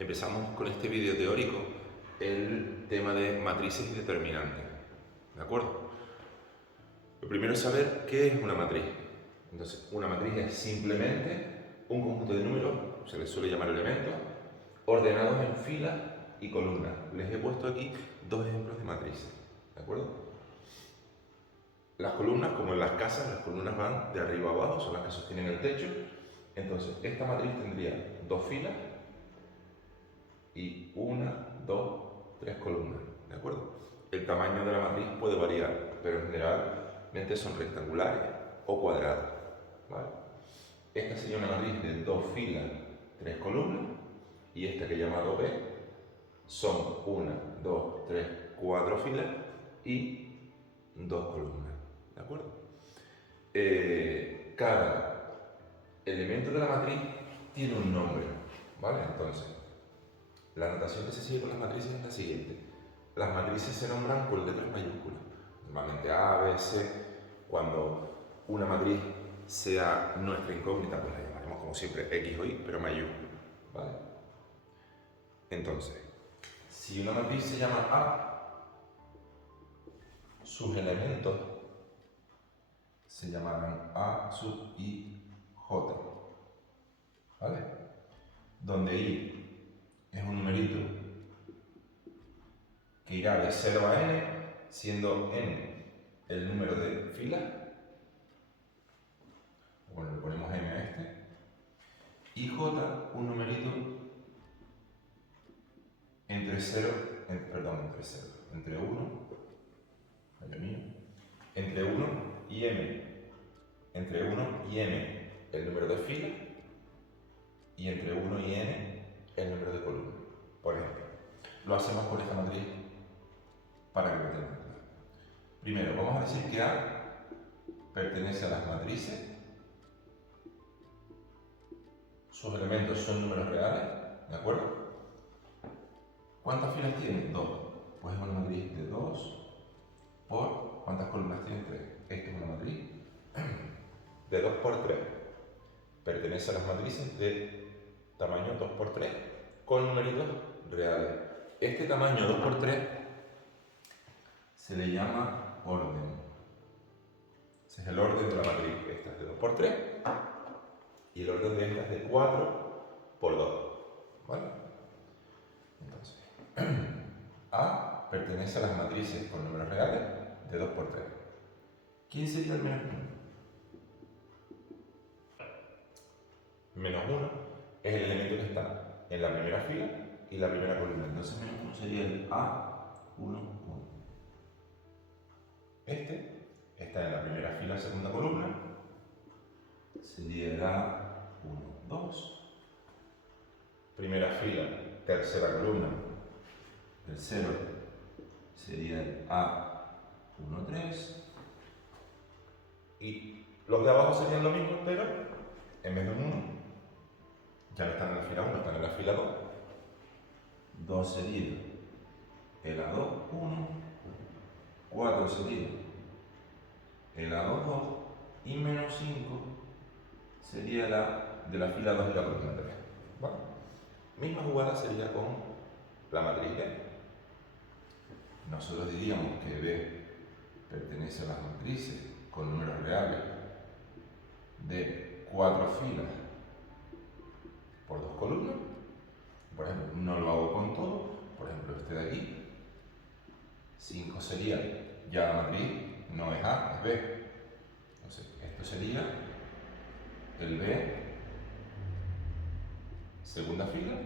Empezamos con este vídeo teórico el tema de matrices y determinantes, ¿de acuerdo? Lo primero es saber qué es una matriz. Entonces, una matriz es simplemente un conjunto de números, se les suele llamar elementos, ordenados en filas y columnas. Les he puesto aquí dos ejemplos de matrices, ¿de acuerdo? Las columnas, como en las casas, las columnas van de arriba a abajo, son las que sostienen el techo. Entonces, esta matriz tendría dos filas y una, dos, tres columnas, ¿de acuerdo? El tamaño de la matriz puede variar, pero generalmente son rectangulares o cuadradas, ¿vale? Esta sería una matriz de dos filas, tres columnas, y esta que he llamado B son una, dos, tres, cuatro filas y dos columnas, ¿de acuerdo? Cada elemento de la matriz tiene un nombre, ¿vale? Entonces, la notación que se sigue con las matrices es la siguiente. Las matrices se nombran con letras mayúsculas, normalmente A, B, C. Cuando una matriz sea nuestra incógnita, pues la llamaremos como siempre X o Y, pero mayúscula, ¿vale? Entonces, si una matriz se llama A, sus elementos se llamarán A sub I J, ¿vale? Donde I es un numerito que irá de 0 a n, siendo n el número de filas. Bueno, le ponemos m a este. Y j, un numerito entre 1, entre 1 y m. Entre 1 y m el número de filas y entre 1 y n el número de columnas. Por ejemplo, lo hacemos con esta matriz para que lo tengan claro. Primero, vamos a decir que A pertenece a las matrices. Sus elementos son números reales, ¿de acuerdo? ¿Cuántas filas tiene? 2. Pues es una matriz de 2 por... ¿Cuántas columnas tiene? 3. Esta es una matriz de 2 por 3. Pertenece a las matrices de tamaño 2 por 3 con numeritos reales. Este tamaño 2 por 3 se le llama orden. Ese es el orden de la matriz. Esta es de 2 por 3 y el orden de esta es de 4 por 2. ¿Vale? Entonces, A pertenece a las matrices con números reales de 2 por 3. ¿Quién sería el menos 1? Menos 1 es el elemento que está en la primera fila y la primera columna. Entonces, menos 1 sería el A1, 1. Este está en la primera fila, segunda columna. Sería el A1, 2. Primera fila, tercera columna. El 0 sería el A1, 3. Y los de abajo serían lo mismo, pero en vez de un 1, ya no están en la fila 1, están en la fila 2. 2 sería el A2, 1. 4 sería el A2, 2. Y menos 5 sería la de la fila 2 y la columna 3. ¿Vale? Misma jugada sería con la matriz B. Nosotros diríamos que B pertenece a las matrices con números reales de 4 filas por 2 columnas. Por ejemplo, no lo hago con todo. Por ejemplo, este de aquí. 5 sería, ya la matriz no es A, es B. Entonces, esto sería el B, segunda fila,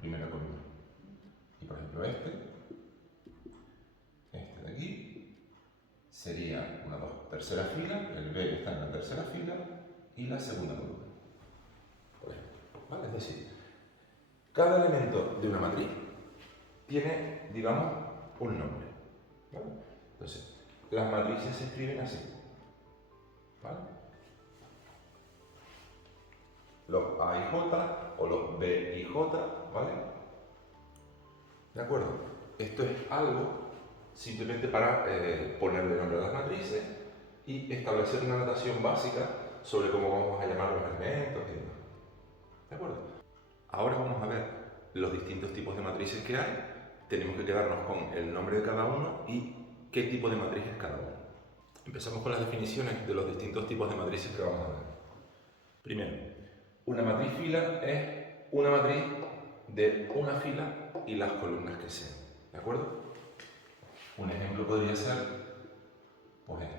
primera columna. Y por ejemplo, este de aquí, sería una tercera fila, el B está en la tercera fila y la segunda columna. Por ejemplo, ¿vale? Es decir, cada elemento de una matriz tiene, digamos, un nombre, ¿vale? Entonces, las matrices se escriben así, ¿vale? Los A y J o los B y J, ¿vale? ¿De acuerdo? Esto es algo simplemente para ponerle nombre a las matrices y establecer una notación básica sobre cómo vamos a llamar los elementos y demás. ¿De acuerdo? Ahora vamos a ver los distintos tipos de matrices que hay, tenemos que quedarnos con el nombre de cada uno y qué tipo de matriz es cada uno. Empezamos con las definiciones de los distintos tipos de matrices que vamos a ver. Primero, una matriz fila es una matriz de una fila y las columnas que sean, ¿de acuerdo? Un ejemplo podría ser, pues esto,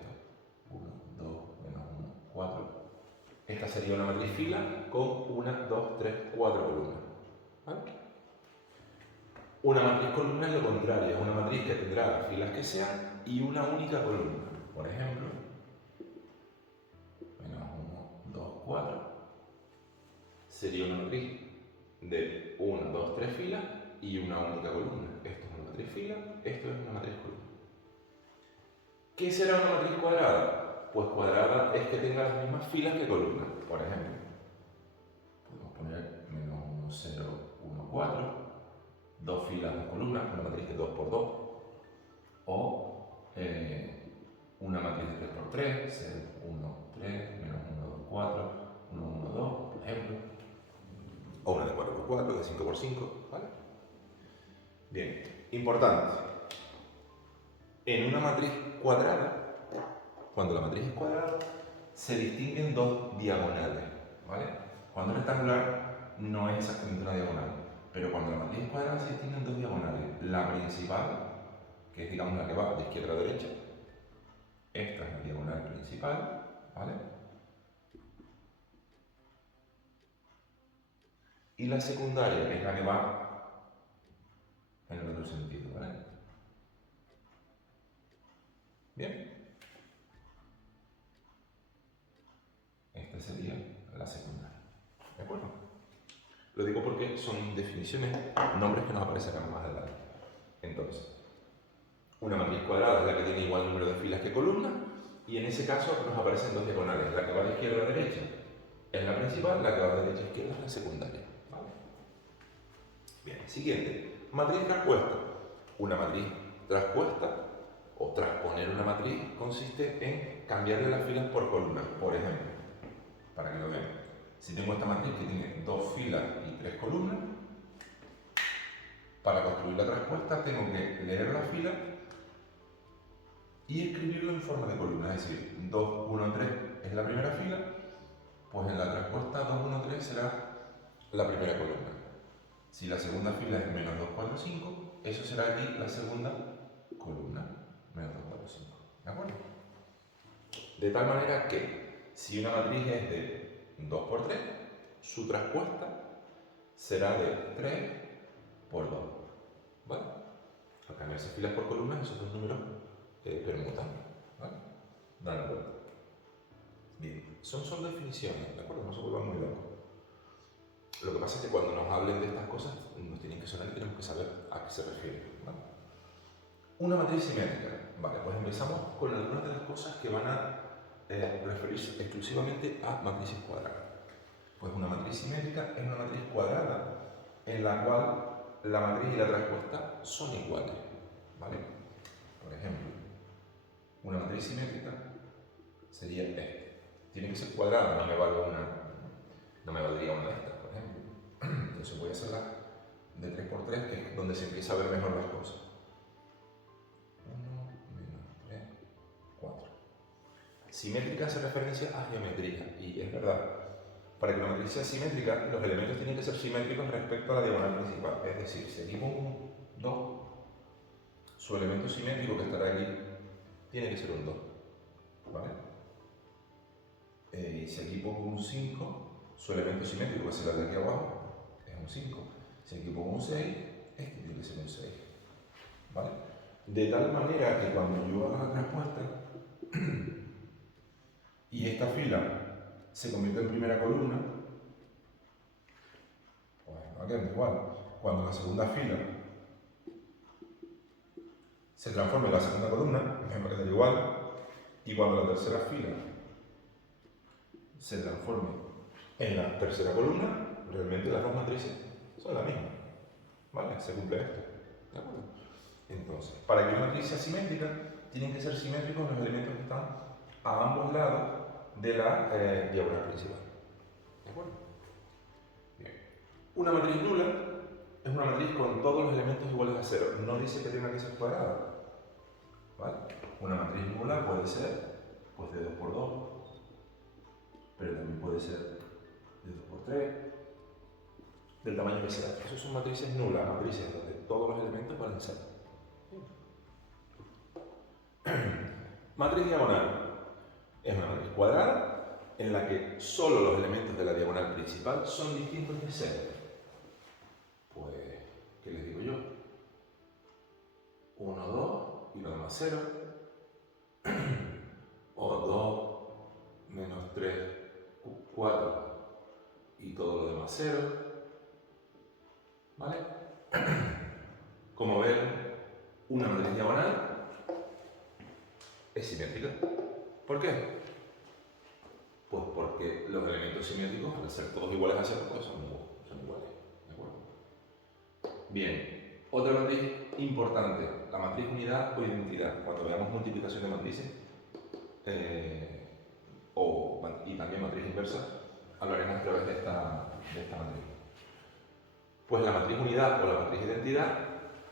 1, 2, menos 1, 4. Esta sería una matriz fila con 1, 2, 3, 4 columnas, ¿vale? Una matriz columna es lo contrario, es una matriz que tendrá las filas que sean y una única columna. Por ejemplo, menos 1, 2, 4, sería una matriz de 1, 2, 3 filas y una única columna. Esto es una matriz fila, esto es una matriz columna. ¿Qué será una matriz cuadrada? Pues cuadrada es que tenga las mismas filas que columnas. Por ejemplo, podemos poner menos 1, 0, 1, 4, dos filas, dos columnas, una matriz de 2 por 2, o una matriz de 3 por 3, 0, 1, 3, menos 1, 2, 4, 1, 1, 2, por ejemplo, o una de 4 por 4, de 5 por 5, ¿vale? Bien, importante. En una matriz cuadrada, cuando la matriz es cuadrada, se distinguen dos diagonales, ¿vale? Cuando es rectangular no es exactamente una diagonal, pero cuando la matriz es cuadrada se distinguen dos diagonales. La principal, que es digamos la que va de izquierda a derecha, esta es la diagonal principal, ¿vale? Y la secundaria, que es la que va en el otro sentido, ¿vale? Bien. Esta sería la secundaria. ¿De acuerdo? Lo digo porque son definiciones, nombres que nos aparecerán más adelante. Entonces, una matriz cuadrada es la que tiene igual número de filas que columnas, y en ese caso nos aparecen dos diagonales. La que va de izquierda a derecha es la principal, la que va de derecha a izquierda es la secundaria. ¿Vale? Bien, siguiente. Matriz traspuesta. Una matriz traspuesta o transponer una matriz consiste en cambiarle las filas por columnas. Por ejemplo, para que lo vean, si tengo esta matriz que tiene 2 filas y 3 columnas, para construir la traspuesta tengo que leer la fila y escribirlo en forma de columna, es decir, 2, 1, 3 es la primera fila, pues en la traspuesta 2, 1, 3 será la primera columna. Si la segunda fila es menos 2, 4, 5, eso será aquí la segunda columna, menos 2, 4, 5. ¿De acuerdo? De tal manera que si una matriz es de 2 por 3, su traspuesta será de 3 por 2. ¿Vale? Al cambiarse filas por columnas, esos dos números permutan. ¿Vale? Dan la vuelta. Bien, son solo definiciones, ¿de acuerdo? No se vuelvan muy locos. Lo que pasa es que cuando nos hablen de estas cosas, nos tienen que sonar y tenemos que saber a qué se refiere. ¿Vale? Una matriz simétrica. Vale, pues empezamos con algunas de las cosas que van a referirse exclusivamente a matrices cuadradas. Pues una matriz simétrica es una matriz cuadrada en la cual la matriz y la traspuesta son iguales, ¿vale? Por ejemplo, una matriz simétrica sería esta. Tiene que ser cuadrada, no me valdría una de estas, por ejemplo. Entonces voy a hacerla de 3 por 3, que es donde se empieza a ver mejor las cosas. 1, menos 3, 4. Simétrica hace referencia a geometría, y es verdad. Para que la matriz sea simétrica, los elementos tienen que ser simétricos respecto a la diagonal principal. Es decir, si aquí pongo un 2, su elemento simétrico que estará aquí tiene que ser un 2. ¿Vale? Y si aquí pongo un 5, su elemento simétrico, que será el de aquí abajo, es un 5. Si aquí pongo un 6, este tiene que ser un 6. ¿Vale? De tal manera que cuando yo haga la respuesta y esta fila se convierte en primera columna, pues no queda igual. Cuando la segunda fila se transforme en la segunda columna, me va a quedar igual. Y cuando la tercera fila se transforme en la tercera columna, realmente las dos matrices son las mismas. ¿Vale? Se cumple esto. ¿De acuerdo? Entonces, para que una matriz sea simétrica, tienen que ser simétricos los elementos que están a ambos lados de la diagonal principal. ¿De acuerdo? Bien. Una matriz nula es una matriz con todos los elementos iguales a 0. No dice que tenga que ser cuadrada. ¿Vale? Una matriz nula puede ser pues, de 2 por 2, pero también puede ser de 2 por 3, del tamaño que sea. Esas son matrices nulas, matrices donde todos los elementos valen 0. Matriz diagonal es una matriz cuadrada en la que solo los elementos de la diagonal principal son distintos de 0. Pues, ¿qué les digo yo? 1, 2 y lo demás 0. O 2 menos 3, 4 y todo lo demás 0. ¿Vale? Como ven, una matriz diagonal es simétrica. ¿Por qué? Pues porque los elementos simétricos, al ser todos iguales a 0, pues son iguales. ¿De acuerdo? Bien, otra matriz importante, la matriz unidad o identidad. Cuando veamos multiplicación de matrices, y también matriz inversa, hablaremos a través de esta matriz. Pues la matriz unidad o la matriz identidad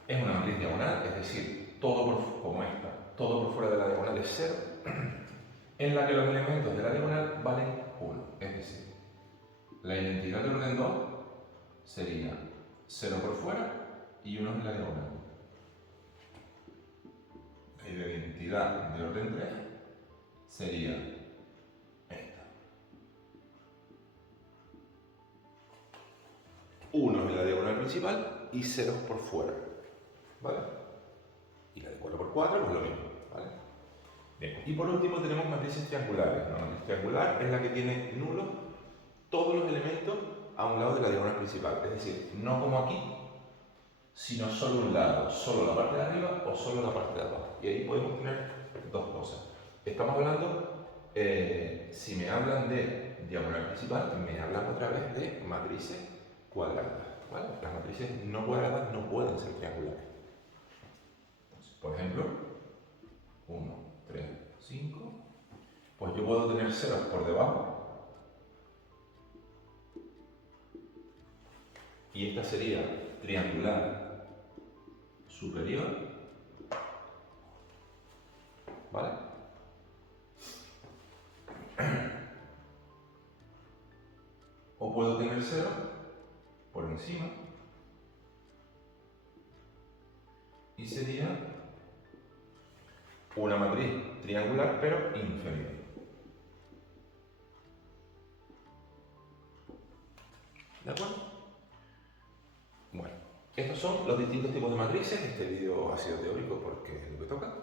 es una matriz diagonal, es decir, como esta, todo por fuera de la diagonal es 0, en la que los elementos de la diagonal valen 1. Es decir, la identidad del orden 2 sería 0 por fuera y 1 en la diagonal. La identidad de orden 3 sería esta. 1 en la diagonal principal y 0 por fuera. ¿Vale? Y la de 4 por 4 pues lo mismo. ¿Vale? Bien. Y por último tenemos matrices triangulares. Una matriz triangular es la que tiene nulos todos los elementos a un lado de la diagonal principal. Es decir, no como aquí, sino solo un lado, solo la parte de arriba o solo la parte de abajo. Y ahí podemos tener dos cosas. Estamos hablando, si me hablan de diagonal principal, me hablan otra vez de matrices cuadradas. ¿Vale? Las matrices no cuadradas no pueden ser triangulares. Entonces, por ejemplo, 1, 3, 5, pues yo puedo tener ceros por debajo y esta sería triangular superior, ¿vale? O puedo tener cero por encima y sería una matriz triangular pero inferior. ¿De acuerdo? Bueno, estos son los distintos tipos de matrices. Este vídeo ha sido teórico porque es lo que toca.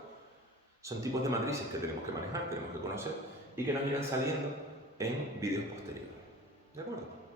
Son tipos de matrices que tenemos que manejar, tenemos que conocer y que nos irán saliendo en vídeos posteriores. ¿De acuerdo?